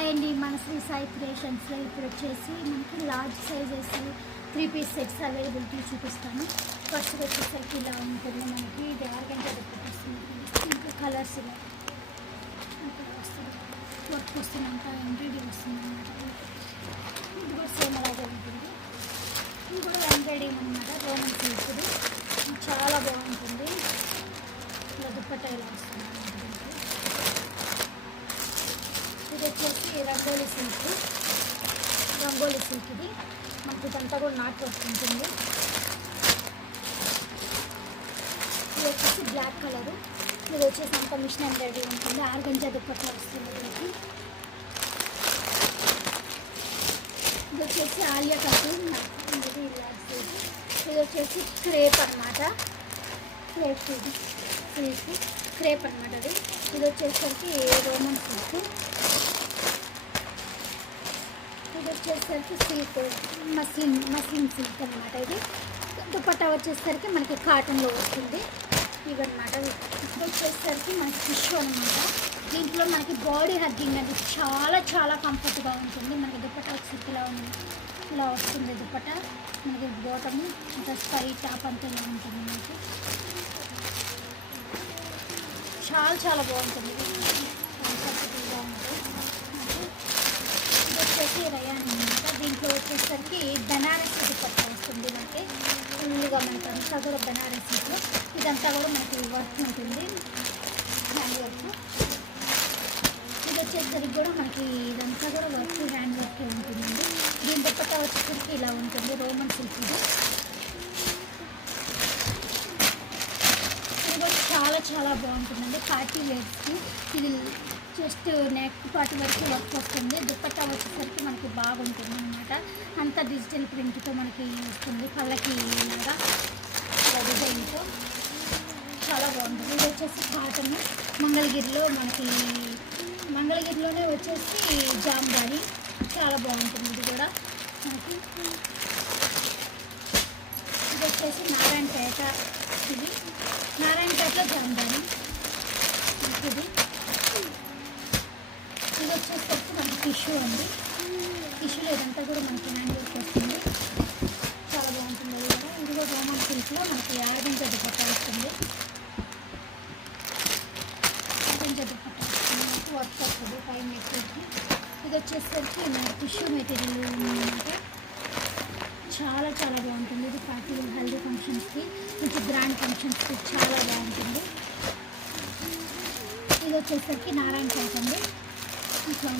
Hi అండి, మన శ్రీ సాయి క్రియేషన్స్లో ఇప్పుడు వచ్చేసి మనకి large sizes 3 piece sets availability చూపిస్తాను. ఫస్ట్ వచ్చేసరికి ఇలా ఉంటుంది. మనకి ఇది ఆర్గంజా వస్తుంది. ఇంకా కలర్స్ ఇలా వస్తుంది, వర్క్ వస్తుందంట, ఎంబ్రాయిడరీ వస్తుంది అన్నమాట. ఇది కూడా సేమ్ అలాగే ఉంటుంది. ఇది కూడా ఎంబ్రాయిడరీ అనమాట, రోమన్ సిల్క్ది. చాలా బాగుంటుంది. ఇలా దుప్పట్టా ఇలా వస్తుంది. ఇది వచ్చేసి రంగోలీ సిల్క్ ఇది మనకి ఇదంతా కూడా నాట్ వర్క్ ఉంటుంది. ఇది వచ్చేసి బ్లాక్ కలరు. ఇది వచ్చేసి అంత మిషన్ ఎంబ్రాయిడరీ ఉంటుంది. ఆర్గంజా దుప్పట్టా వస్తుంది దీనికి. ఇది వచ్చేసి ఆలియా కట్. ఇది వచ్చేసి క్రేప్ అనమాట. క్రేప్ అనమాట అది. ఇది వచ్చేసరికి రోమన్ సిల్క్. ఇది వచ్చేసరికి సిల్క్ మస్లిన్ సిల్క్ అనమాట. ఇది దుపట్టా వచ్చేసరికి మనకి కాటన్లో వస్తుంది. ఇవన్నమాట. ఇది వచ్చేసరికి మనకి టిష్యూ అనమాట. దీంట్లో మనకి బాడీ హగ్గింగ్ అనేది చాలా చాలా కంఫర్ట్గా ఉంటుంది. మనకి దుపట్టా వచ్చేసరికి ఇలా వస్తుంది. దుపట్టా మనకి బాటము ఇంకా స్కై టాప్ అంతా ఇలా ఉంటుంది. మనకి చాలా చాలా బాగుంటుంది. కంఫర్టబుల్గా ఉంటుంది. ఇది వచ్చేసి రయాన్ అనమాట. దీంట్లో వచ్చేసరికి బెనారస్ దుపట్టా వస్తుంది. మనకి ఫుల్గా మనకి అంతా కూడా బెనారస్. ఇదంతా కూడా మనకి వర్క్ ఉంటుంది, హ్యాండ్ వర్క్. ఇది వచ్చేసరికి కూడా మనకి ఇదంతా కూడా వర్క్ హ్యాండ్ వర్క్ ఉంటుందండి. దీని దుపట్టా వచ్చేసరికి ఇలా ఉంటుంది, రోమన్ సిల్క్. ఇది కూడా చాలా చాలా బాగుంటుందండి పార్టీ వేర్స్కి. ఇది జస్ట్ నెక్ పార్ట్ వరకు వర్క్ వస్తుంది. దుపట్టా వచ్చేసరికి మనకి బాగుంటుంది అనమాట. అంతా డిజిటల్ ప్రింట్తో మనకి వస్తుంది, కళ్ళకి లాగా ఇలా డిజైన్తో చాలా బాగుంటుంది. ఇది వచ్చేసి కాటన్. మంగళగిరిలోనే వచ్చేసి జామ్దాని చాలా బాగుంటుంది. ఇది కూడా మనకి. ఇది వచ్చేసి నారాయణపేట. ఇది నారాయణపేటలో జామ్దాని. ఇది వచ్చేసరికి మనకి టిష్యూ అండి. టిష్యూలో ఇదంతా కూడా మనకి హ్యాండ్ వర్క్ వస్తుంది, చాలా బాగుంటుంది. అది కూడా. ఇది కూడా రోమన్ సిల్క్లో మనకి ఆర్గంజా దుపట్టా వస్తుంది. ఆర్గంజా దుపట్టా వస్తుంది, మనకి వర్క్ వస్తుంది పైన నెక్కి. ఇది వచ్చేసరికి మనకి టిష్యూ మెటీరియల్ అనమాట. చాలా చాలా బాగుంటుంది. ఇది పార్టీ హెల్దీ ఫంక్షన్స్కి, కొంచెం గ్రాండ్ ఫంక్షన్స్కి చాలా బాగుంటుంది. ఇది వచ్చేసరికి నారాయణపేట అండి. ఇట్లా